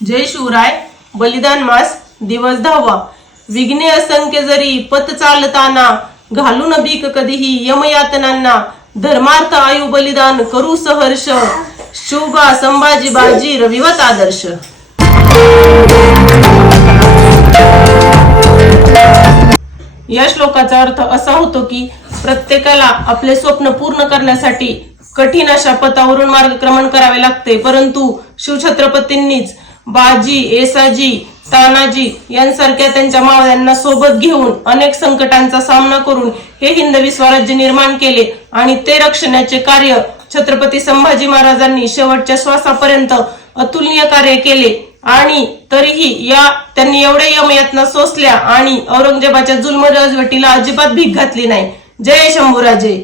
जय शिवराय. बलिदान मास दिवस 10वा. विघ्ने असंख्य जरी पत चालताना, घालून भीक कधीही यमयातनांना, धर्मार्थ आयु बलिदान करू सहर्ष, शिवबा संभाजी बाजी रविवत आदर्श. या श्लोकाचा अर्थ असा होतो की प्रत्येकाला आपले स्वप्न पूर्ण करण्यासाठी कठीण अशा पथावरून मार्गक्रमण करावे लागते, परंतु शिवछत्रपतींनीच बाजी, येसाजी, तानाजी यांसारख्या त्यांच्या मावळ्यांना सोबत घेऊन अनेक संकटांचा सामना करून हे हिंदवी स्वराज्य निर्माण केले आणि ते रक्षणाचे कार्य छत्रपती संभाजी महाराजांनी शेवटच्या श्वासापर्यंत अतुलनीय कार्य केले. आणि तरीही त्यांनी एवढ्या यमयातना सोसल्या आणि औरंगजेबाच्या जुलम राजवटीला अजिबात भीक घातली नाही. जय शंभूराजे.